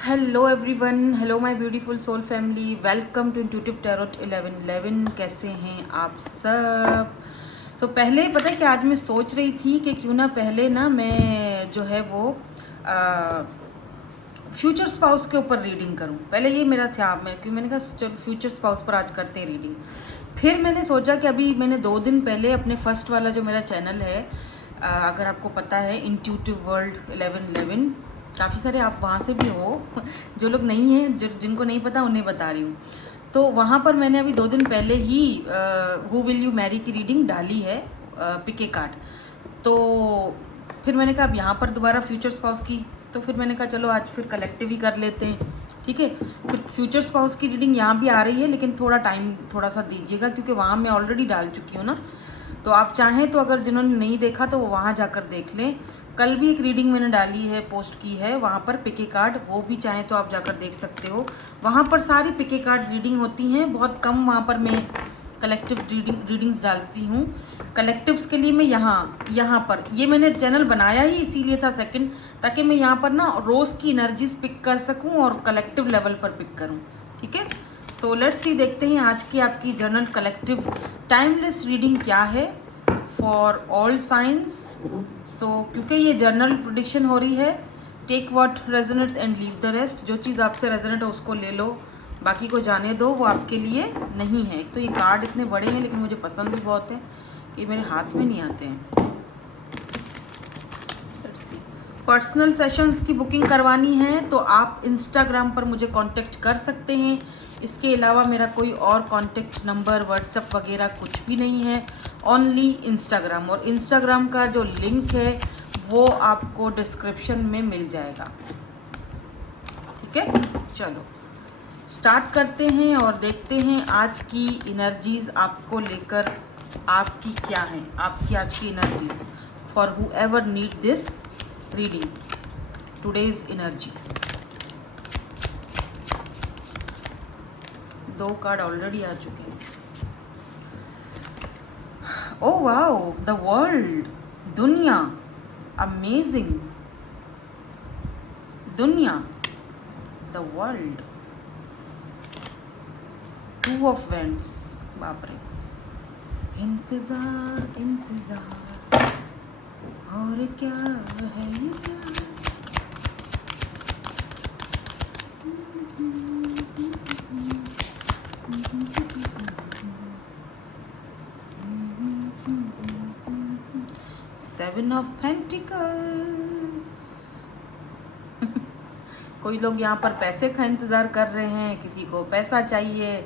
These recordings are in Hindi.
Hello everyone, hello my beautiful soul family, welcome to intuitive tarot 1111। कैसे हैं आप सब? पहले पता है कि आज मैं सोच रही थी कि क्यों ना पहले ना मैं जो है वो फ्यूचर स्पाउस के ऊपर रीडिंग करूं। पहले ये मेरा था, मैंने कहा चलो फ्यूचर स्पाउस पर आज करते हैं रीडिंग। फिर मैंने सोचा कि अभी मैंने 2 दिन पहले अपने फर्स्ट वाला जो मेरा चैनल है, अगर आपको पता है इंट्यूटिव वर्ल्ड 1111, काफ़ी सारे आप वहाँ से भी हो जो लोग नहीं हैं, जिनको नहीं पता उन्हें बता रही हूँ। तो वहाँ पर मैंने अभी 2 दिन पहले he who will you Mary की रीडिंग डाली है, पिके कार्ड। तो फिर मैंने कहा अब यहाँ पर दोबारा फ्यूचर स्पाउस की, तो फिर मैंने कहा चलो आज फिर कलेक्टिव ही कर लेते हैं, ठीक है। फिर फ्यूचर स्पाउस की रीडिंग यहाँ भी आ रही है, लेकिन थोड़ा टाइम थोड़ा सा दीजिएगा क्योंकि वहाँ मैं ऑलरेडी डाल चुकी हूँ ना। तो आप चाहें तो अगर जिन्होंने नहीं देखा तो वो वहाँ जाकर देख लें। कल भी एक रीडिंग मैंने डाली है, पोस्ट की है वहाँ पर पिके कार्ड, वो भी चाहें तो आप जाकर देख सकते हो। वहाँ पर सारी पिके कार्ड्स रीडिंग होती हैं, बहुत कम वहाँ पर मैं कलेक्टिव रीडिंग्स डालती हूँ। कलेक्टिव्स के लिए मैं यहाँ पर ये मैंने चैनल बनाया ही इसीलिए था सेकंड, ताकि मैं यहाँ पर ना रोज़ की एनर्जीज पिक कर सकूँ और कलेक्टिव लेवल पर पिक करूँ, ठीक है। सो लेट्स सी, देखते हैं आज की आपकी जर्नल कलेक्टिव टाइमलेस रीडिंग क्या है फॉर ऑल साइंस। क्योंकि ये जर्नल प्रेडिक्शन हो रही है, take what resonates and leave the rest. जो चीज़ आपसे रेजोनेट है उसको ले लो, बाकी को जाने दो, वो आपके लिए नहीं है। एक तो ये कार्ड इतने बड़े हैं लेकिन मुझे पसंद भी बहुत है कि मेरे हाथ में नहीं आते हैं। पर्सनल सेशंस की बुकिंग करवानी है तो आप इंस्टाग्राम पर मुझे कांटेक्ट कर सकते हैं। इसके अलावा मेरा कोई और कांटेक्ट नंबर, व्हाट्सएप वगैरह कुछ भी नहीं है, ओनली इंस्टाग्राम। और इंस्टाग्राम का जो लिंक है वो आपको डिस्क्रिप्शन में मिल जाएगा, ठीक है। चलो स्टार्ट करते हैं और देखते हैं आज की एनर्जीज आपको लेकर आपकी क्या है, आपकी आज की energies for whoever need this reading, today's energy. 2 card already आ चुके हैं। ओ वाओ, द वर्ल्ड, दुनिया, अमेजिंग, दुनिया, द वर्ल्ड, 2 ऑफ वेंट्स, बाप रे। इंतजार इंतजार और क्या है ये प्यार। Seven of pentacles. कोई लोग यहाँ पर पैसे का इंतज़ार कर रहे हैं, किसी को पैसा चाहिए,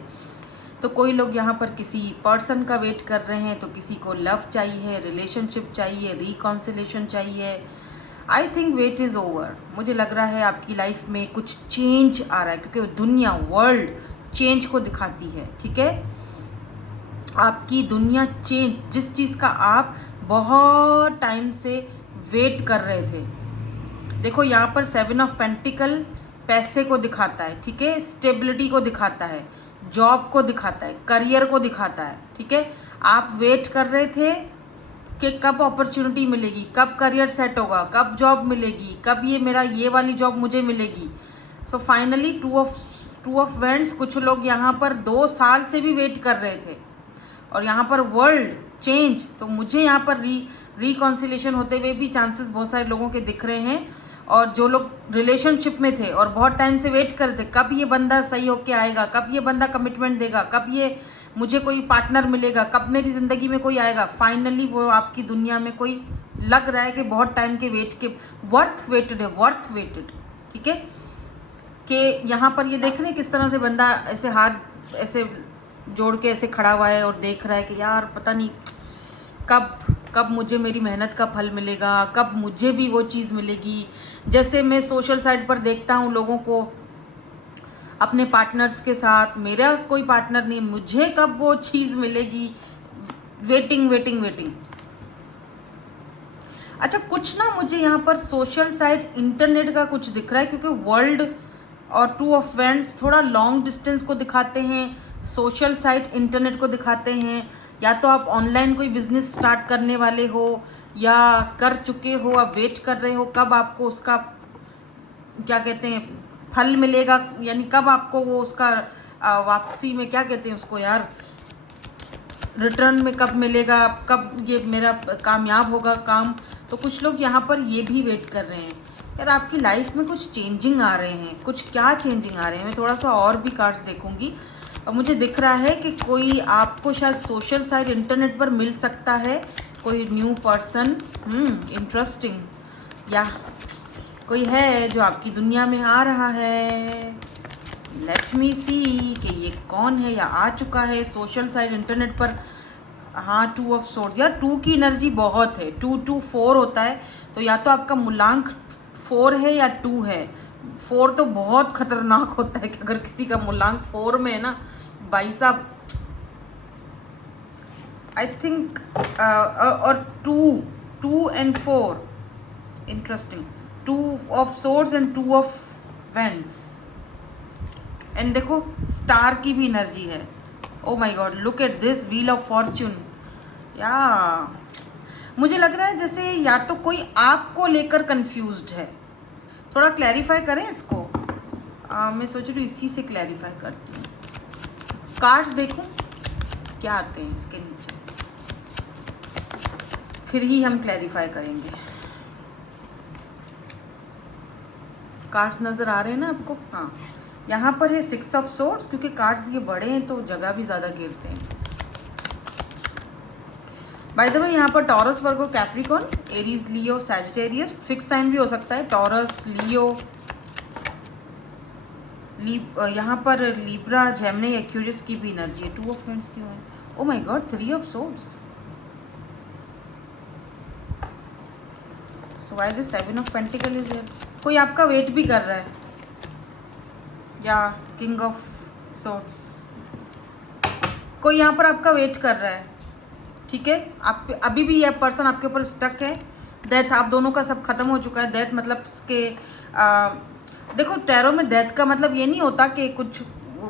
तो कोई लोग यहाँ पर किसी पर्सन का वेट कर रहे हैं, तो किसी को लव चाहिए, रिलेशनशिप चाहिए, रिकॉन्सिलेशन चाहिए। I think wait is over. मुझे लग रहा है आपकी लाइफ में कुछ चेंज आ रहा है, क्योंकि दुनिया, वर्ल्ड चेंज को दिखाती है, ठीक है। आपकी दुनिया चेंज, जिस चीज़ का आप बहुत टाइम से वेट कर रहे थे। देखो यहाँ पर 7 ऑफ पेंटिकल पैसे को दिखाता है, ठीक है, स्टेबिलिटी को दिखाता है, जॉब को दिखाता है, करियर को दिखाता है, ठीक है। आप वेट कर रहे थे कि कब अपॉर्चुनिटी मिलेगी, कब करियर सेट होगा, कब जॉब मिलेगी, कब ये वाली जॉब मुझे मिलेगी। So finally two of vents. कुछ लोग यहाँ पर 2 साल से भी वेट कर रहे थे, और यहाँ पर वर्ल्ड चेंज, तो मुझे यहाँ पर रिकॉन्सिलेशन होते हुए भी चांसेस बहुत सारे लोगों के दिख रहे हैं। और जो लोग रिलेशनशिप में थे और बहुत टाइम से वेट कर रहे थे, कब ये बंदा सही होके आएगा, कब ये बंदा कमिटमेंट देगा, कब ये मुझे कोई पार्टनर मिलेगा, कब मेरी ज़िंदगी में कोई आएगा, फाइनली वो आपकी दुनिया में कोई लग रहा है कि बहुत टाइम के वेट के वर्थ वेटेड, ठीक है। कि यहाँ पर ये देख रहे हैं किस तरह से बंदा ऐसे हाथ ऐसे जोड़ के ऐसे खड़ा हुआ है और देख रहा है कि यार पता नहीं कब मुझे मेरी मेहनत का फल मिलेगा, कब मुझे भी वो चीज़ मिलेगी। जैसे मैं सोशल साइट पर देखता हूँ लोगों को अपने पार्टनर्स के साथ, मेरा कोई पार्टनर नहीं, मुझे कब वो चीज़ मिलेगी, वेटिंग वेटिंग वेटिंग। अच्छा, कुछ ना मुझे यहाँ पर सोशल साइट इंटरनेट का कुछ दिख रहा है, क्योंकि वर्ल्ड और 2 ऑफ वेंट्स थोड़ा लॉन्ग डिस्टेंस को दिखाते हैं, सोशल साइट इंटरनेट को दिखाते हैं। या तो आप ऑनलाइन कोई बिजनेस स्टार्ट करने वाले हो, या कर चुके हो, आप वेट कर रहे हो कब आपको उसका क्या कहते हैं फल मिलेगा, यानी कब आपको वो उसका वापसी में क्या कहते हैं उसको यार, रिटर्न में कब मिलेगा, कब ये मेरा कामयाब होगा काम। तो कुछ लोग यहाँ पर ये भी वेट कर रहे हैं यार, आपकी लाइफ में कुछ चेंजिंग आ रहे हैं। कुछ क्या चेंजिंग आ रहे हैं, मैं थोड़ा सा और भी कार्ड्स देखूंगी। और मुझे दिख रहा है कि कोई आपको शायद सोशल साइट इंटरनेट पर मिल सकता है, कोई न्यू पर्सन, इंटरेस्टिंग, या कोई है जो आपकी दुनिया में आ रहा है। लेट मी सी कि ये कौन है या आ चुका है सोशल साइट इंटरनेट पर। हाँ, 2 ऑफ सोर्ड्स, यार 2 की एनर्जी बहुत है। 2 2 4 होता है, तो या तो आपका मूलांक 4 है या 2 है। 4 तो बहुत खतरनाक होता है कि अगर किसी का मूलांक 4 में है ना भाई साहब, आई थिंक, और 2 and 4, interesting. 2 of swords and 2 of vends, and देखो स्टार की भी एनर्जी है। ओ my God, look at this wheel of Fortune. या मुझे लग रहा है जैसे या तो कोई आपको लेकर कंफ्यूज्ड है। थोड़ा क्लैरिफाई करें इसको। मैं सोच रही हूँ इसी से क्लैरिफाई करती हूँ। कार्ड्स देखूं क्या आते हैं इसके नीचे, फिर ही हम क्लैरिफाई करेंगे। कार्ड्स नज़र आ रहे हैं ना आपको? हाँ, यहाँ पर है 6 ऑफ सोर्ड्स, क्योंकि कार्ड्स ये बड़े हैं तो जगह भी ज़्यादा घेरते हैं। बाय द वे यहाँ पर टॉरस, वर्गो, कैप्रिकॉर्न, एरीज, लियो, सैजिटेरियस, फिक्स साइन भी हो सकता है, टॉरस, लियो, यहाँ पर लिब्रा, जेमिनी, एक्वेरियस की भी एनर्जी है। 2 ऑफ वेंड्स क्यों है? ओ my God, 3 of swords. So why this 7 of pentacle is here? कोई आपका वेट भी कर रहा है, या किंग ऑफ सोर्ड्स, कोई यहाँ पर आपका वेट कर रहा है। ठीक है, आप अभी भी यह पर्सन आपके ऊपर स्टक है। डेथ, आप दोनों का सब खत्म हो चुका है। डेथ मतलब के देखो टैरो में डेथ का मतलब ये नहीं होता कि कुछ,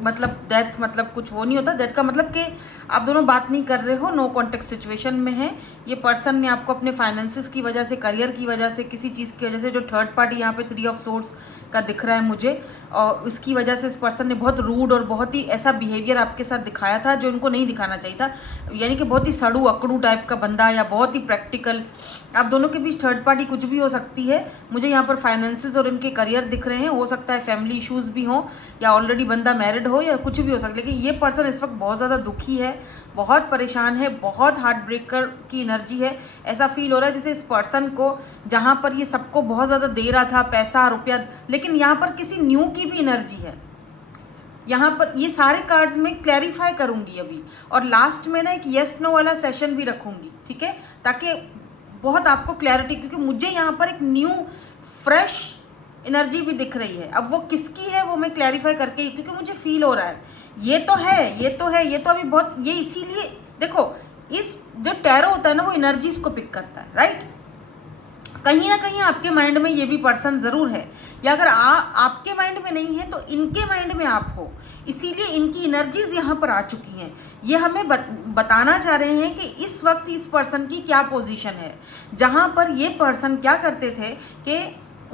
मतलब डेथ मतलब कुछ वो नहीं होता। डेथ का मतलब कि आप दोनों बात नहीं कर रहे हो, नो कॉन्टेक्ट सिचुएशन में है। ये पर्सन ने आपको अपने फाइनेंसेस की वजह से, करियर की वजह से, किसी चीज़ की वजह से, जो थर्ड पार्टी यहाँ पे 3 ऑफ सोर्ड्स का दिख रहा है मुझे, और उसकी वजह से इस पर्सन ने बहुत रूड और बहुत ही ऐसा बिहेवियर आपके साथ दिखाया था जो इनको नहीं दिखाना चाहिए था। यानी कि बहुत ही सड़ू अकड़ू टाइप का बंदा, या बहुत ही प्रैक्टिकल। आप दोनों के बीच थर्ड पार्टी कुछ भी हो सकती है। मुझे यहाँ पर फाइनेंसेस और इनके करियर दिख रहे हैं। हो सकता है फैमिली इश्यूज भी हों, या ऑलरेडी बंदा मैरिड हो, या कुछ भी हो सकता है। लेकिन ये पर्सन इस वक्त बहुत ज़्यादा दुखी है, बहुत परेशान है, बहुत हार्ट ब्रेकर की एनर्जी है। ऐसा फील हो रहा है जैसे इस पर्सन को, जहाँ पर ये सबको बहुत ज़्यादा दे रहा था पैसा रुपया, लेकिन यहाँ पर किसी न्यू की भी एनर्जी है। यहाँ पर ये सारे कार्ड्स में क्लैरिफाई करूँगी अभी, और लास्ट में ना एक येस नो वाला सेशन भी रखूँगी, ठीक है, ताकि बहुत आपको क्लैरिटी, क्योंकि मुझे यहाँ पर एक न्यू फ्रेश एनर्जी भी दिख रही है। अब वो किसकी है वो मैं क्लैरिफाई करके ही, क्योंकि मुझे फील हो रहा है ये तो है, ये तो है, ये तो अभी बहुत, ये इसीलिए देखो इस जो टैरो होता है ना वो एनर्जीज को पिक करता है, राइट। कहीं ना कहीं आपके माइंड में ये भी पर्सन ज़रूर है, या अगर आपके माइंड में नहीं है तो इनके माइंड में आप हो, इसीलिए इनकी एनर्जीज यहाँ पर आ चुकी हैं। ये हमें बताना चाह रहे हैं कि इस वक्त इस पर्सन की क्या पोजीशन है, जहाँ पर ये पर्सन क्या करते थे कि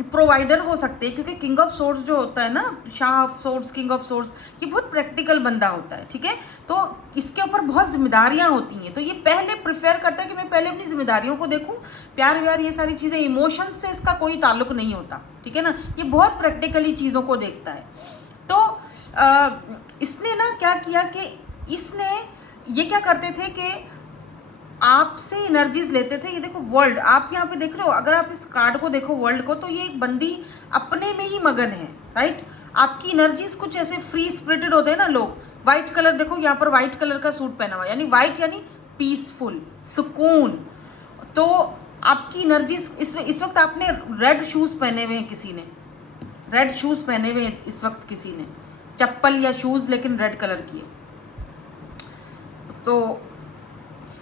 प्रोवाइडर हो सकते हैं, क्योंकि किंग ऑफ सोर्ड्स जो होता है ना, Shah of swords, king of swords, ये बहुत प्रैक्टिकल बंदा होता है, ठीक है। तो इसके ऊपर बहुत जिम्मेदारियां होती हैं, तो ये पहले प्रेफर करता है कि मैं पहले अपनी जिम्मेदारियों को देखूं। प्यार व्यार ये सारी चीज़ें, इमोशंस से इसका कोई ताल्लुक नहीं होता, ठीक है ना। ये बहुत प्रैक्टिकली चीज़ों को देखता है। तो इसने ना क्या किया कि इसने ये क्या करते थे कि आपसे एनर्जीज लेते थे। ये देखो वर्ल्ड, आप यहाँ पे देख रहे हो, अगर आप इस कार्ड को देखो वर्ल्ड को, तो ये एक बंदी अपने में ही मगन है, राइट। आपकी एनर्जीज कुछ ऐसे फ्री स्पिरिटेड होते हैं ना लोग। वाइट कलर देखो, यहाँ पर वाइट कलर का सूट पहना हुआ, यानी वाइट यानी पीसफुल, सुकून। तो आपकी एनर्जीज इस वक्त आपने रेड शूज़ पहने हुए हैं, किसी ने रेड शूज़ पहने हुए हैं इस वक्त, किसी ने चप्पल या शूज़ लेकिन रेड कलर की है। तो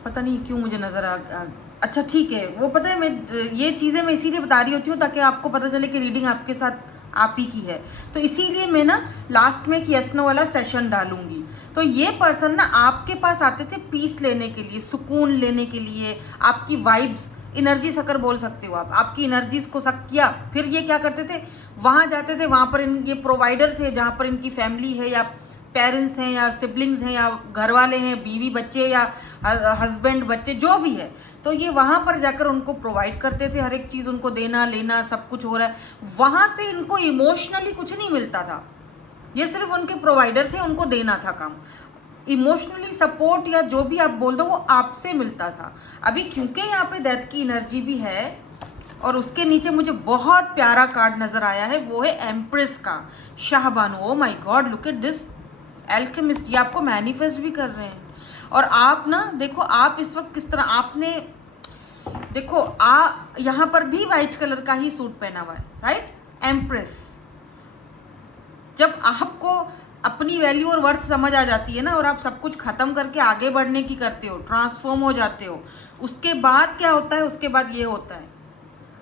पता नहीं क्यों मुझे नज़र अच्छा ठीक है, वो पता है, मैं ये चीज़ें मैं इसीलिए बता रही होती हूँ ताकि आपको पता चले कि रीडिंग आपके साथ आप ही की है। तो इसीलिए मैं ना लास्ट में एक यस नो वाला सेशन डालूंगी। तो ये पर्सन ना आपके पास आते थे पीस लेने के लिए, सुकून लेने के लिए, आपकी वाइब्स एनर्जी सकर बोल सकते हो आप, आपकी एनर्जीज को सक किया। फिर ये क्या करते थे, वहाँ जाते थे, वहाँ पर ये प्रोवाइडर थे जहाँ पर इनकी फैमिली है या पेरेंट्स हैं या सिबलिंग्स हैं या घर वाले हैं, बीवी बच्चे या हस्बैंड बच्चे जो भी है, तो ये वहाँ पर जाकर उनको प्रोवाइड करते थे, हर एक चीज़ उनको देना लेना सब कुछ हो रहा है। वहाँ से इनको इमोशनली कुछ नहीं मिलता था, ये सिर्फ उनके प्रोवाइडर थे, उनको देना था काम। इमोशनली सपोर्ट या जो भी आप बोल दो वो आपसे मिलता था। अभी क्योंकि यहाँ पे डेथ की एनर्जी भी है और उसके नीचे मुझे बहुत प्यारा कार्ड नजर आया है, वो है एम्प्रेस का, शाहबानो। ओ my God, look at this alchemist, ये आपको मैनिफेस्ट भी कर रहे हैं। और आप ना देखो, आप इस वक्त किस तरह, आपने देखो यहाँ पर भी वाइट कलर का ही सूट पहना हुआ है, राइट। एम्प्रेस, जब आपको अपनी वैल्यू और वर्थ समझ आ जाती है ना, और आप सब कुछ खत्म करके आगे बढ़ने की करते हो, ट्रांसफॉर्म हो जाते हो, उसके बाद क्या होता है, उसके बाद ये होता है।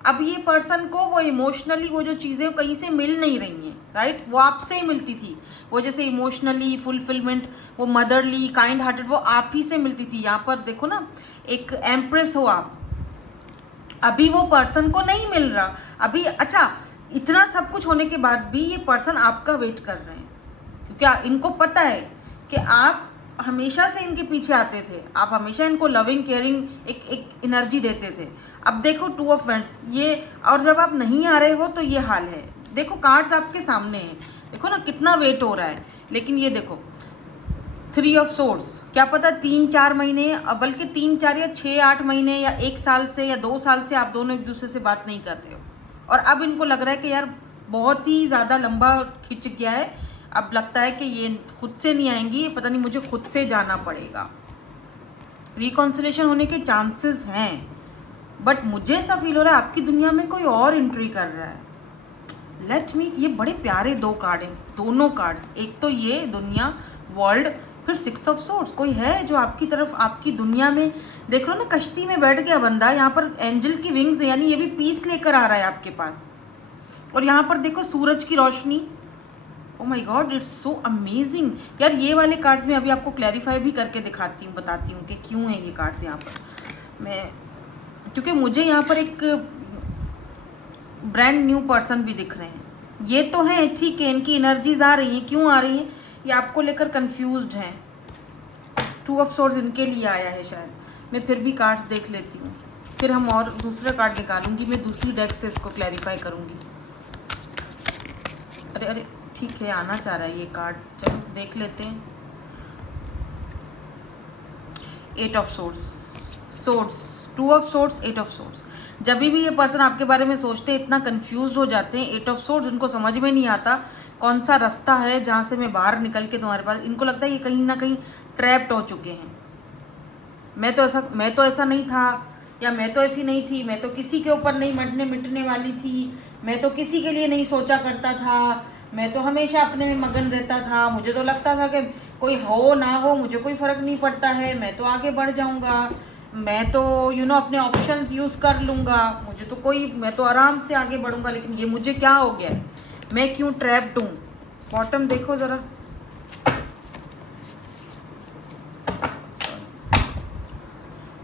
अब ये पर्सन को वो इमोशनली वो जो चीज़ें कहीं से मिल नहीं रही हैं, राइट, वो आपसे ही मिलती थी। वो जैसे इमोशनली फुलफिलमेंट, वो मदरली काइंड हार्टेड, वो आप ही से मिलती थी। यहाँ पर देखो ना, एक एम्प्रेस हो आप, अभी वो पर्सन को नहीं मिल रहा। अभी अच्छा, इतना सब कुछ होने के बाद भी ये पर्सन आपका वेट कर रहे हैं, क्योंकि इनको पता है कि आप हमेशा से इनके पीछे आते थे, आप हमेशा इनको लविंग केयरिंग एक एनर्जी देते थे। अब देखो 2 ऑफ वैंड्स ये, और जब आप नहीं आ रहे हो तो ये हाल है। देखो कार्ड्स आपके सामने हैं, देखो ना कितना वेट हो रहा है। लेकिन ये देखो 3 ऑफ सोर्ड्स, क्या पता 3-4 महीने, बल्कि 3-4 या 6-8 महीने या 1 साल से या 2 साल से आप दोनों एक दूसरे से बात नहीं कर रहे हो, और अब इनको लग रहा है कि यार बहुत ही ज़्यादा लंबा खिंच गया है, अब लगता है कि ये खुद से नहीं आएंगी, पता नहीं मुझे खुद से जाना पड़ेगा। रिकॉन्सिलेशन होने के चांसेस हैं, बट मुझे ऐसा फील हो रहा है आपकी दुनिया में कोई और एंट्री कर रहा है। लेट मी, ये बड़े प्यारे 2 कार्ड हैं, दोनों कार्ड्स, एक तो ये दुनिया वर्ल्ड, फिर 6 ऑफ सोर्ड्स। कोई है जो आपकी तरफ, आपकी दुनिया में, देख लो ना कश्ती में बैठ गया बंदा, यहाँ पर एंजल की विंग्स, यानी ये भी पीस लेकर आ रहा है आपके पास। और यहाँ पर देखो सूरज की रोशनी, oh my God, it's so amazing. यार ये वाले कार्ड्स में अभी आपको क्लैरिफाई भी करके दिखाती हूँ, बताती हूँ कि क्यों है ये कार्ड्स यहाँ पर। मैं, क्योंकि मुझे यहाँ पर एक ब्रांड न्यू पर्सन भी दिख रहे हैं। ये तो हैं ठीक है, इनकी एनर्जीज आ रही हैं, क्यों आ रही हैं, ये आपको लेकर कंफ्यूज्ड हैं। 2 ऑफ सोर्ड्स इनके लिए आया है शायद। मैं फिर भी कार्ड्स देख लेती हूँ, फिर हम और दूसरा कार्ड निकालूंगी, मैं दूसरी डेक से इसको क्लैरिफाई करूँगी। अरे अरे ठीक है, आना चाह रहा है ये कार्ड, चलो देख लेते हैं। 8 of swords, 2 of swords, 8 of swords. जब भी ये पर्सन आपके बारे में सोचते हैं इतना कंफ्यूज हो जाते हैं। 8 ऑफ सोर्ड्स, उनको समझ में नहीं आता कौन सा रास्ता है जहाँ से मैं बाहर निकल के तुम्हारे पास, इनको लगता है ये कहीं ना कहीं ट्रैप्ड हो चुके हैं। मैं तो ऐसा नहीं था, या मैं तो ऐसी नहीं थी, मैं तो किसी के ऊपर नहीं मिटने वाली थी, मैं तो किसी के लिए नहीं सोचा करता था, मैं तो हमेशा अपने में मगन रहता था, मुझे तो लगता था कि कोई हो ना हो मुझे कोई फ़र्क नहीं पड़ता है, मैं तो आगे बढ़ जाऊंगा, मैं तो अपने ऑप्शंस यूज़ कर लूँगा, मुझे तो कोई, मैं तो आराम से आगे बढ़ूंगा। लेकिन ये मुझे क्या हो गया है, मैं क्यों ट्रैप्ड हूँ। बॉटम देखो ज़रा,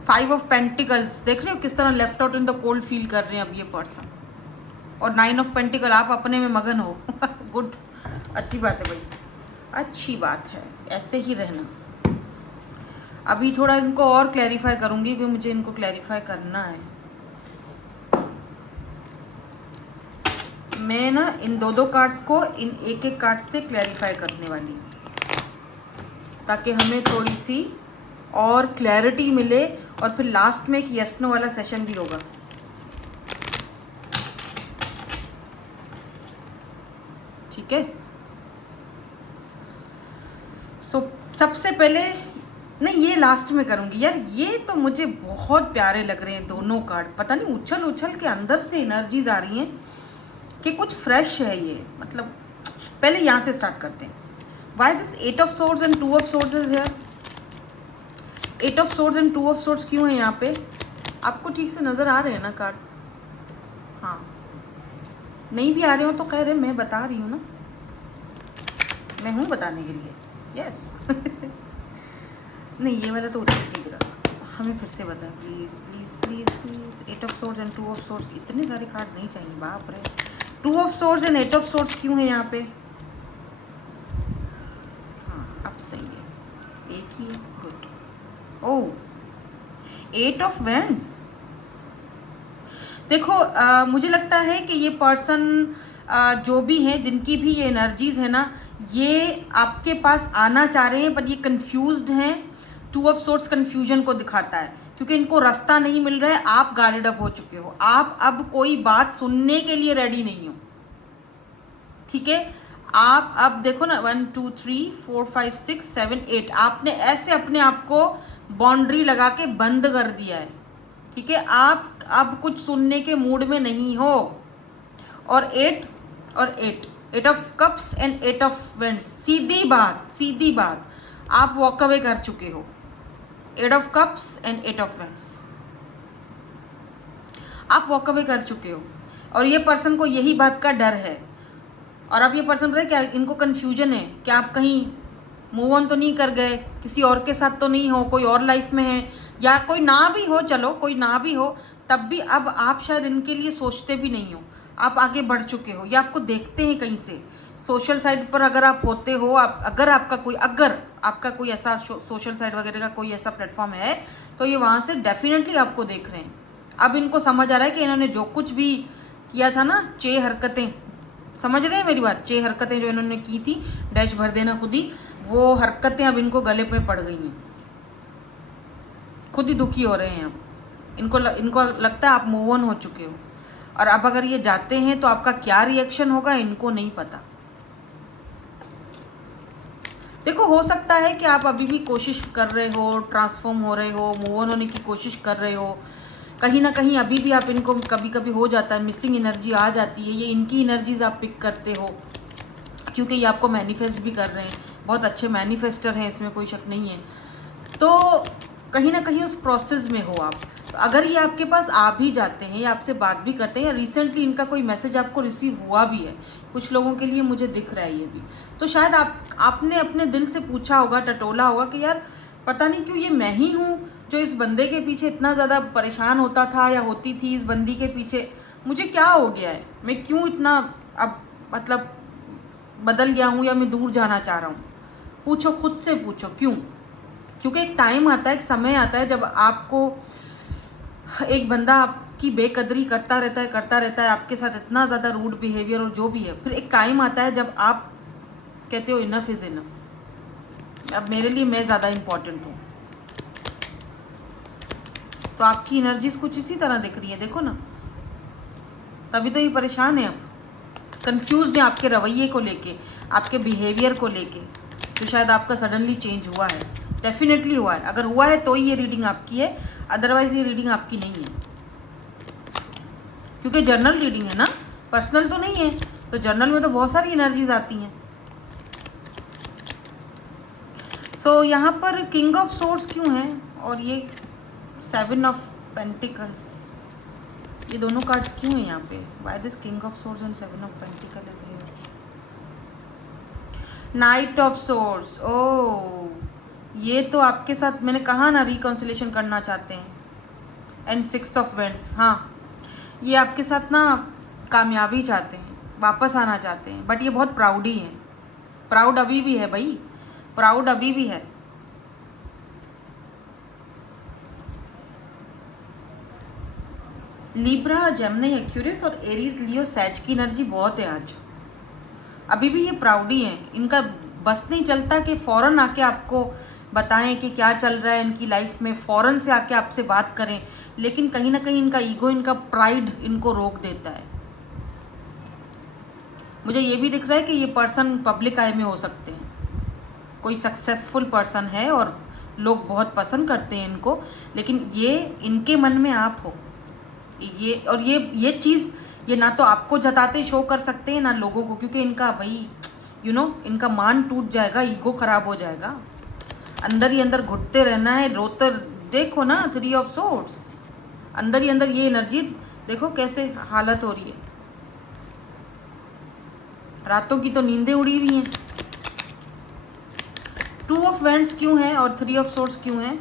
फाइव ऑफ पेंटिकल्स, देख रहे हो किस तरह left out in the cold feel कर रहे हैं अब ये पर्सन। और 9 ऑफ पेंटिकल, आप अपने में मगन हो। गुड, अच्छी बात है भाई, अच्छी बात है, ऐसे ही रहना। अभी थोड़ा इनको और क्लैरिफाई करूंगी, क्योंकि मुझे इनको क्लैरिफाई करना है। मैं ना इन 2 कार्ड्स को इन एक कार्ड से क्लैरिफाई करने वाली, ताकि हमें थोड़ी सी और क्लैरिटी मिले, और फिर लास्ट में एक यस नो वाला सेशन भी होगा। ठीक है, सबसे पहले नहीं, ये लास्ट में करूंगी। यार ये तो मुझे बहुत प्यारे लग रहे हैं दोनों कार्ड, पता नहीं उछल उछल के अंदर से एनर्जीज आ रही हैं कि कुछ फ्रेश है ये। मतलब पहले यहाँ से स्टार्ट करते हैं। Why this 8 of swords and 2 of swords is here. 8 of swords and 2 of swords क्यों है यहाँ पे? आपको ठीक से नज़र आ रहे हैं ना कार्ड? हाँ, नहीं भी आ रहे हो तो खैर है, मैं बता रही हूँ ना, मैं हूँ बताने के लिए। यस नहीं, ये वाला तो उधर ठीक रहा। हमें फिर से बताएं please please please please. 8 of swords and 2 of swords, इतने सारे कार्ड्स नहीं चाहिए, बाप रे। 2 of swords and 8 of swords क्यों है यहाँ पे? हाँ अब सही है, एक ही, गुड। Oh 8 of vends. देखो मुझे लगता है कि ये पर्सन जो भी हैं, जिनकी भी ये एनर्जीज है ना, ये आपके पास आना चाह रहे हैं, पर ये कंफ्यूज्ड हैं। 2 ऑफ सोर्ड्स कंफ्यूजन को दिखाता है, क्योंकि इनको रास्ता नहीं मिल रहा है। आप गार्डेड अप हो चुके हो, आप अब कोई बात सुनने के लिए रेडी नहीं हो, ठीक है। आप अब देखो ना, 1 2 3 4 5 6 7 8, आपने ऐसे अपने आप को बाउंड्री लगा के बंद कर दिया है, ठीक है। आप अब कुछ सुनने के मूड में नहीं हो। और 8 of cups and 8 of wands, सीधी बात आप वॉक अवे कर चुके हो। 8 of cups and 8 of wands, आप वॉक अवे कर चुके हो। और ये पर्सन को यही बात का डर है। और अब ये पर्सन पता है क्या, इनको कन्फ्यूजन है कि आप कहीं मूव ऑन तो नहीं कर गए, किसी और के साथ तो नहीं हो, कोई और लाइफ में है, या कोई ना भी हो, चलो कोई ना भी हो, तब भी अब आप शायद इनके लिए सोचते भी नहीं हो, आप आगे बढ़ चुके हो, या आपको देखते हैं कहीं से सोशल साइट पर। अगर आप होते हो, अगर आपका कोई ऐसा सोशल साइट वगैरह का कोई ऐसा प्लेटफॉर्म है, तो ये वहाँ से डेफिनेटली आपको देख रहे हैं। अब इनको समझ आ रहा है कि इन्होंने जो कुछ भी किया था ना, 6 हरकतें, समझ रहे हैं मेरी बात, 6 हरकतें जो इन्होंने की थी, डैश भर देना खुद ही, वो हरकतें अब इनको गले पे पड़ गई हैं, खुद ही दुखी हो रहे हैं। अब इनको लगता है आप मूव ऑन हो चुके हो। और अब अगर ये जाते हैं तो आपका क्या रिएक्शन होगा इनको नहीं पता। देखो हो सकता है कि आप अभी भी कोशिश कर रहे हो, ट्रांसफॉर्म हो रहे हो, मूव ऑन होने की कोशिश कर रहे हो, कहीं ना कहीं अभी भी आप इनको कभी कभी हो जाता है, मिसिंग एनर्जी आ जाती है। ये इनकी एनर्जीज आप पिक करते हो, क्योंकि ये आपको मैनिफेस्ट भी कर रहे हैं, बहुत अच्छे मैनिफेस्टर हैं, इसमें कोई शक नहीं है। तो कहीं ना कहीं उस प्रोसेस में हो आप। तो अगर ये आपके पास आ भी जाते हैं या आपसे बात भी करते हैं, या रिसेंटली इनका कोई मैसेज आपको रिसीव हुआ भी है, कुछ लोगों के लिए मुझे दिख रहा है ये भी, तो शायद आपने अपने दिल से पूछा होगा, टटोला होगा कि यार पता नहीं क्यों ये मैं ही हूँ जो इस बंदे के पीछे इतना ज़्यादा परेशान होता था या होती थी, इस बंदी के पीछे मुझे क्या हो गया है, मैं क्यों इतना अब मतलब बदल गया हूँ, या मैं दूर जाना चाह रहा हूँ। पूछो, खुद से पूछो क्यों। क्योंकि एक टाइम आता है, एक समय आता है जब आपको एक बंदा आपकी बेकदरी करता रहता है आपके साथ, इतना ज़्यादा रूड बिहेवियर और जो भी है, फिर एक टाइम आता है जब आप कहते हो इनफ इज़ इनफ, अब मेरे लिए मैं ज़्यादा इम्पॉर्टेंट हूँ। तो आपकी एनर्जीज कुछ इसी तरह दिख रही है, देखो ना, तभी तो ये परेशान है, अब कंफ्यूज्ड है आपके रवैये को लेके, आपके बिहेवियर को लेके। तो शायद आपका सडनली चेंज हुआ है, डेफिनेटली हुआ है। अगर हुआ है तो ही ये रीडिंग आपकी है, अदरवाइज ये रीडिंग आपकी नहीं है, क्योंकि जर्नल रीडिंग है ना, पर्सनल तो नहीं है। तो जर्नल में तो बहुत सारी एनर्जीज आती हैं। सो यहाँ पर किंग ऑफ सोर्ड्स क्यों है और ये 7 ऑफ पेंटिकल्स, ये दोनों कार्ड्स क्यों हैं यहाँ पे? Why this king of swords and 7 of pentacle is here? Knight of swords, oh ये तो आपके साथ मैंने कहा ना रिकॉन्सिलेशन करना चाहते हैं। एंड 6 ऑफ वेंड्स, हाँ ये आपके साथ ना कामयाबी चाहते हैं, वापस आना चाहते हैं, बट ये बहुत प्राउडी हैं। प्राउड अभी भी है भाई, प्राउड अभी भी है। लिब्रा, जेमिनी, एक्यूरियस और एरीज, लियो, सैज की एनर्जी बहुत है आज। अभी भी ये प्राउडी हैं, इनका बस नहीं चलता कि फ़ौरन आके आपको बताएं कि क्या चल रहा है इनकी लाइफ में, फ़ौरन से आके आपसे बात करें, लेकिन कहीं ना कहीं इनका ईगो, इनका प्राइड इनको रोक देता है। मुझे ये भी दिख रहा है कि ये पर्सन पब्लिक आई में हो सकते हैं, कोई सक्सेसफुल पर्सन है और लोग बहुत पसंद करते हैं इनको, लेकिन ये इनके मन में आप हो। ये और ये चीज़ ये ना तो आपको जताते शो कर सकते हैं ना लोगों को, क्योंकि इनका भाई इनका मान टूट जाएगा, ईगो खराब हो जाएगा, अंदर ही अंदर घुटते रहना है, रोते। देखो ना 3 ऑफ सोर्ड्स, अंदर ही अंदर ये एनर्जी देखो कैसे हालत हो रही है, रातों की तो नींदें उड़ी हुई हैं। 2 ऑफ वेंड्स क्यों है और 3 ऑफ सोर्ड्स क्यों है?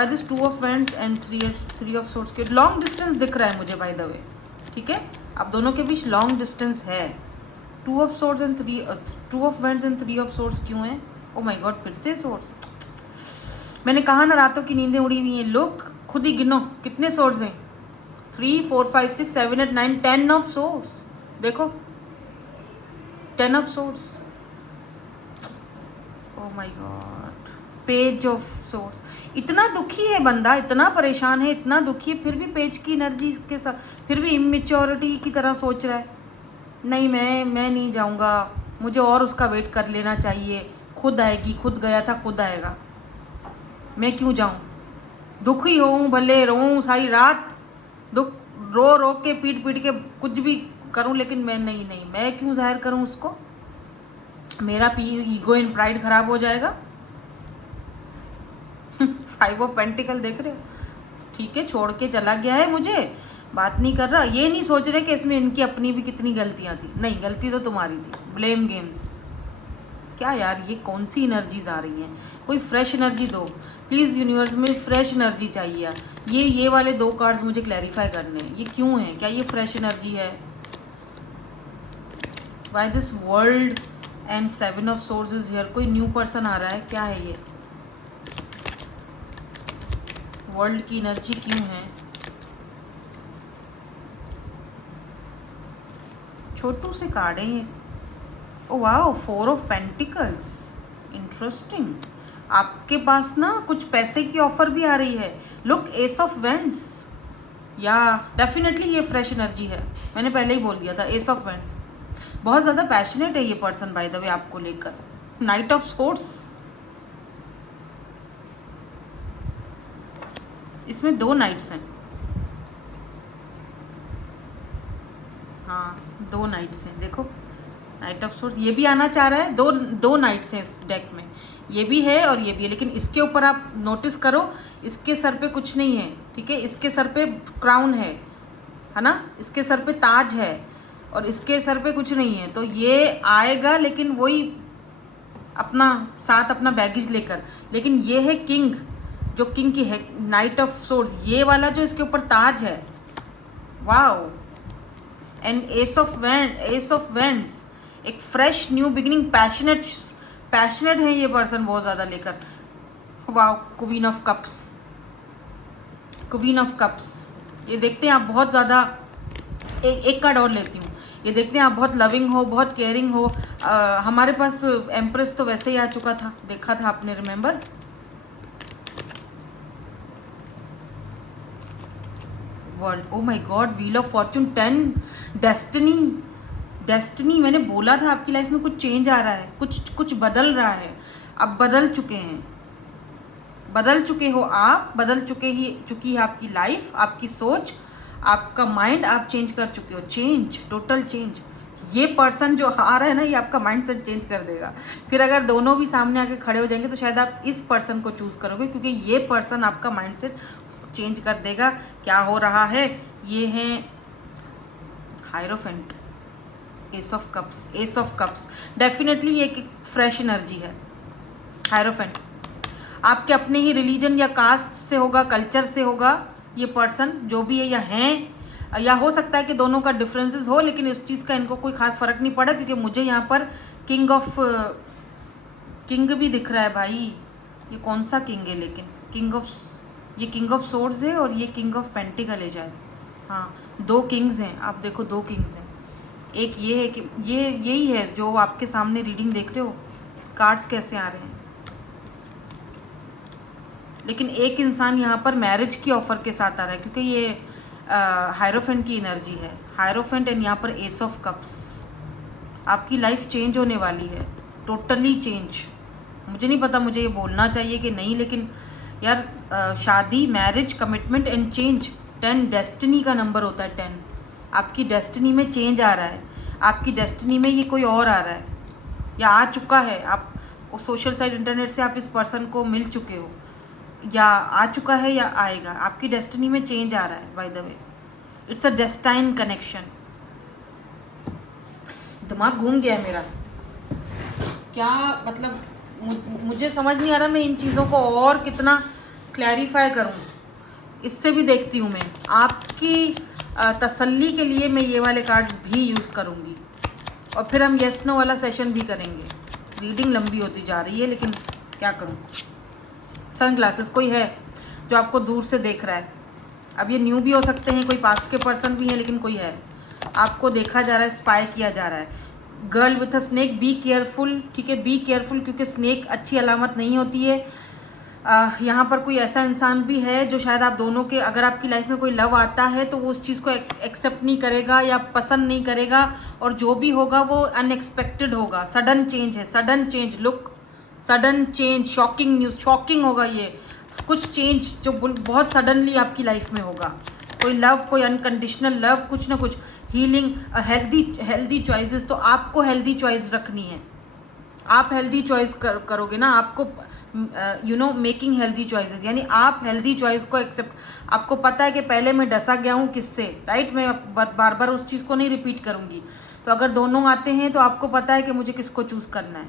By this 2 of wands and 3 of swords के लॉन्ग डिस्टेंस दिख रहा है मुझे बाय द वे, ठीक है, आप दोनों के बीच लॉन्ग डिस्टेंस है। 2 of source and 2 of wands and 3 of source क्यों है? ओ माय गॉड, फिर से सोर्स। मैंने कहा ना रातों की नींदें उड़ी हुई हैं। लोग खुद ही गिनो कितने सोर्स हैं, 3 4 5 6 7 8 9 10 ऑफ सोर्स। देखो 10 of source, O my God, page of source. इतना दुखी है बंदा, इतना परेशान है, इतना दुखी है, फिर भी पेज की एनर्जी के साथ, फिर भी इमेच्योरिटी की तरह सोच रहा है, नहीं मैं नहीं जाऊंगा, मुझे और उसका वेट कर लेना चाहिए, खुद आएगी, खुद गया था खुद आएगा, मैं क्यों जाऊं, दुखी होऊं भले रोऊं सारी रात, दुख रो रो के पीट पीट के कुछ भी करूं, लेकिन मैं नहीं, मैं क्यों जाहिर करूं उसको, मेरा ईगो एंड प्राइड खराब हो जाएगा। 5 ऑफ पेंटिकल देख रहे हो, ठीक है, छोड़ के चला गया है मुझे, बात नहीं कर रहा। ये नहीं सोच रहे कि इसमें इनकी अपनी भी कितनी गलतियां थी, नहीं गलती तो तुम्हारी थी, ब्लेम गेम्स। क्या यार, ये कौन सी एनर्जीज आ रही हैं? कोई फ्रेश एनर्जी दो प्लीज़, यूनिवर्स में फ्रेश एनर्जी चाहिए। ये वाले 2 कार्ड्स मुझे क्लैरिफाई करने हैं, ये क्यों है, क्या ये फ्रेश एनर्जी है? By this world and 7 of swords is here, कोई न्यू पर्सन आ रहा है, क्या है ये? वर्ल्ड की एनर्जी क्यों है? छोटू से कार्ड है ये। Oh wow, 4 of pentacles, interesting. आपके पास ना कुछ पैसे की ऑफर भी आ रही है। लुक, एस ऑफ वेंड्स, या डेफिनेटली ये फ्रेश एनर्जी है, मैंने पहले ही बोल दिया था। एस ऑफ वेंड्स, बहुत ज़्यादा पैशनेट है ये पर्सन बाय द वे आपको लेकर। नाइट ऑफ सोर्ड्स, इसमें 2 नाइट्स हैं, हाँ 2 नाइट्स हैं, देखो नाइट ऑफ सोर्स, ये भी आना चाह रहा है, दो नाइट्स हैं इस डेक में, ये भी है और ये भी है, लेकिन इसके ऊपर आप नोटिस करो, इसके सर पे कुछ नहीं है, ठीक है, इसके सर पे क्राउन है ना, इसके सर पे ताज है और इसके सर पे कुछ नहीं है। तो ये आएगा लेकिन वही अपना साथ अपना बैगेज लेकर, लेकिन ये है किंग, जो किंग की है नाइट ऑफ सोर्स, ये वाला जो इसके ऊपर ताज है, wow. And S of vends, एक फ्रेश न्यू बिगिनिंग, पैशनेट है ये पर्सन बहुत ज़्यादा लेकर, वाओ। क्वीन ऑफ कप्स, ये देखते हैं आप बहुत ज़्यादा, एक कार्ड और लेती हूँ, ये देखते हैं आप बहुत लविंग हो, बहुत केयरिंग हो। हमारे पास एम्प्रेस तो वैसे ही आ चुका था, देखा था आपने, remember. World, O my God, wheel of Fortune, 10 destiny, मैंने बोला था आपकी लाइफ में कुछ चेंज आ रहा है, कुछ बदल रहा है, अब बदल चुके हो आप, चुकी है आपकी लाइफ, आपकी सोच, आपका माइंड, आप चेंज कर चुके हो, टोटल चेंज। ये पर्सन जो आ रहा है ना, ये आपका माइंड सेट चेंज कर देगा। फिर अगर दोनों भी सामने आके खड़े हो जाएंगे तो शायद आप इस पर्सन को चूज़ करोगे, क्योंकि ये पर्सन आपका माइंड सेट चेंज कर देगा। क्या हो रहा है, ये है hierophant, S of cups, definitely ये एक फ्रेश एनर्जी है। हायरोफेंट आपके अपने ही रिलीजन या कास्ट से होगा, कल्चर से होगा, ये पर्सन जो भी है, या हो सकता है कि दोनों का डिफरेंसेस हो, लेकिन इस चीज़ का इनको कोई खास फर्क नहीं पड़ा, क्योंकि मुझे यहाँ पर किंग भी दिख रहा है भाई। ये कौन सा किंग है, लेकिन ये किंग ऑफ सोर्ड्स है और ये किंग ऑफ पेंटिकल है शायद, हाँ 2 किंग्स हैं, आप देखो 2 किंग्स हैं। एक ये है कि यही है जो आपके सामने रीडिंग देख रहे हो, कार्ड्स कैसे आ रहे हैं। लेकिन एक इंसान यहाँ पर मैरिज की ऑफर के साथ आ रहा है, क्योंकि ये हायरोफेंट की एनर्जी है, हायरोफेंट, एंड यहाँ पर एस ऑफ कप्स। आपकी लाइफ चेंज होने वाली है, टोटली चेंज। मुझे नहीं पता मुझे ये बोलना चाहिए कि नहीं, लेकिन यार शादी, marriage, commitment and change, 10 destiny का नंबर होता है, 10। आपकी डेस्टिनी में चेंज आ रहा है, आपकी डेस्टिनी में ये कोई और आ रहा है या आ चुका है। आप सोशल साइट इंटरनेट से आप इस पर्सन को मिल चुके हो, या आ चुका है या आएगा, आपकी डेस्टिनी में चेंज आ रहा है। By the way it's a destined connection. दिमाग घूम गया है मेरा, क्या मतलब मुझे समझ नहीं आ रहा मैं इन चीज़ों को और कितना क्लैरिफाई करूं, इससे भी देखती हूँ मैं। आपकी तसल्ली के लिए मैं ये वाले कार्ड्स भी यूज़ करूँगी और फिर हम येस नो वाला सेशन भी करेंगे। रीडिंग लंबी होती जा रही है लेकिन क्या करूँ। सन ग्लासेस कोई है जो आपको दूर से देख रहा है। अब ये न्यू भी हो सकते हैं, कोई पास्ट के पर्सन भी हैं, लेकिन कोई है, आपको देखा जा रहा है, स्पाई किया जा रहा है। Girl with a snake, be careful, ठीक है, बी केयरफुल, क्योंकि स्नेक अच्छी अलामत नहीं होती है। यहाँ पर कोई ऐसा इंसान भी है जो शायद आप दोनों के, अगर आपकी लाइफ में कोई लव आता है तो वो उस चीज़ को एक्सेप्ट नहीं करेगा या पसंद नहीं करेगा, और जो भी होगा वो अनएक्सपेक्टेड होगा। सडन चेंज है, sudden change, look, sudden change, shocking news, shocking होगा ये कुछ चेंज जो बहुत सडनली आपकी लाइफ में होगा। कोई लव, कोई अनकंडीशनल लव, कुछ ना कुछ हीलिंग, हेल्दी चॉइसेस। तो आपको हेल्दी चॉइस रखनी है, आप हेल्दी चॉइस करोगे ना, आपको मेकिंग हेल्दी चॉइसेस, यानी आप हेल्दी चॉइस को एक्सेप्ट। आपको पता है कि पहले मैं डसा गया हूँ किससे, राइट, मैं बार बार उस चीज़ को नहीं रिपीट करूँगी। तो अगर दोनों आते हैं तो आपको पता है कि मुझे किसको चूज़ करना है,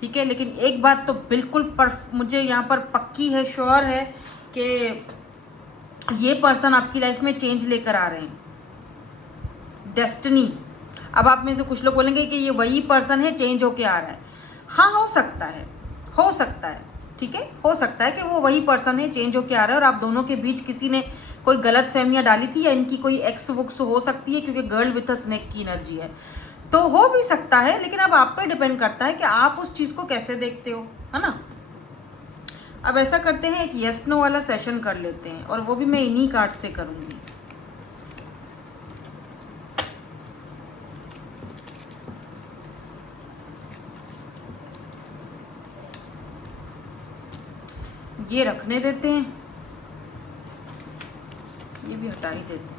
ठीक है। लेकिन एक बात तो बिल्कुल मुझे यहाँ पर पक्की है, श्योर है कि ये पर्सन आपकी लाइफ में चेंज लेकर आ रहे हैं, डेस्टिनी। अब आप में से कुछ लोग बोलेंगे कि ये वही पर्सन है, चेंज होके आ रहा है। हाँ, हो सकता है, हो सकता है, ठीक है, हो सकता है कि वो वही पर्सन है, चेंज होके आ रहा है, और आप दोनों के बीच किसी ने कोई गलत फहमियाँ डाली थी, या इनकी कोई एक्स वुक्स हो सकती है, क्योंकि गर्ल विथ अ स्नेक की एनर्जी है, तो हो भी सकता है। लेकिन अब आप पे डिपेंड करता है कि आप उस चीज़ को कैसे देखते हो, है ना। अब ऐसा करते हैं, एक येस नो वाला सेशन कर लेते हैं, और वो भी मैं इन्हीं कार्ड से करूँगी। ये रखने देते हैं, ये भी हटा ही देते हैं।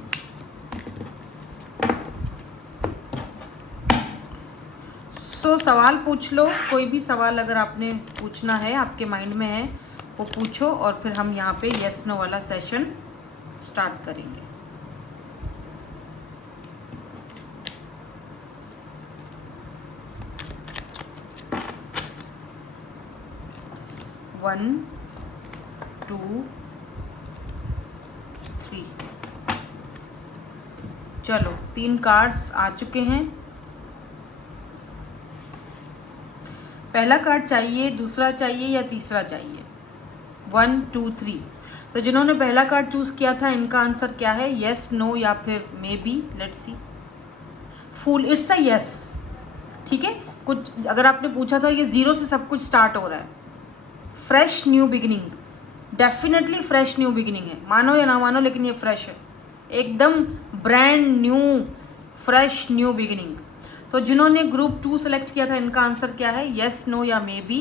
सवाल पूछ लो, कोई भी सवाल अगर आपने पूछना है, आपके माइंड में है, वो पूछो, और फिर हम यहाँ पे येस नो वाला सेशन स्टार्ट करेंगे। वन, 2, 3, चलो 3 कार्ड्स आ चुके हैं। पहला कार्ड चाहिए, दूसरा चाहिए या तीसरा चाहिए? 1, 2, 3। तो जिन्होंने पहला कार्ड चूज़ किया था, इनका आंसर क्या है? येस, नो या फिर maybe. Let's see. Fool, it's a yes, ठीक है। कुछ अगर आपने पूछा था, ये 0 से सब कुछ स्टार्ट हो रहा है, fresh new beginning, definitely fresh new beginning है, मानो या ना मानो, लेकिन ये फ्रेश है, एकदम brand new, fresh new beginning. तो जिन्होंने ग्रुप 2 सेलेक्ट किया था, इनका आंसर क्या है? येस, नो या maybe.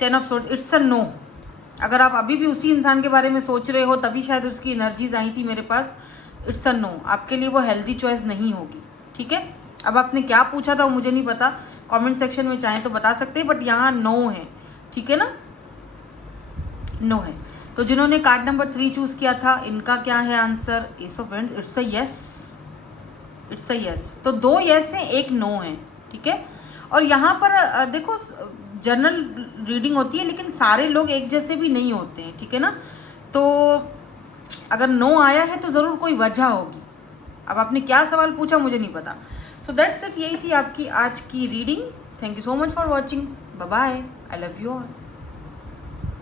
10 of sword, it's a no. अगर आप अभी भी उसी इंसान के बारे में सोच रहे हो, तभी शायद उसकी एनर्जीज आई थी मेरे पास, इट्स अ नो। आपके लिए वो हेल्दी चॉइस नहीं होगी, ठीक है। अब आपने क्या पूछा था वो मुझे नहीं पता, कमेंट सेक्शन में चाहें तो बता सकते हैं, बट यहाँ नो है, ठीक है ना, नो है। तो जिन्होंने कार्ड नंबर 3 चूज़ किया था, इनका क्या है answer? S of vends, it's a yes, it's a yes. तो 2 येस हैं, 1 नो है, ठीक है। और यहाँ पर देखो, जनरल रीडिंग होती है, लेकिन सारे लोग एक जैसे भी नहीं होते हैं, ठीक है ना। तो अगर नो आया है तो ज़रूर कोई वजह होगी। अब आपने क्या सवाल पूछा मुझे नहीं पता। सो दैट्स इट, यही थी आपकी आज की reading. Thank you so much for watching, bye bye, I love you all.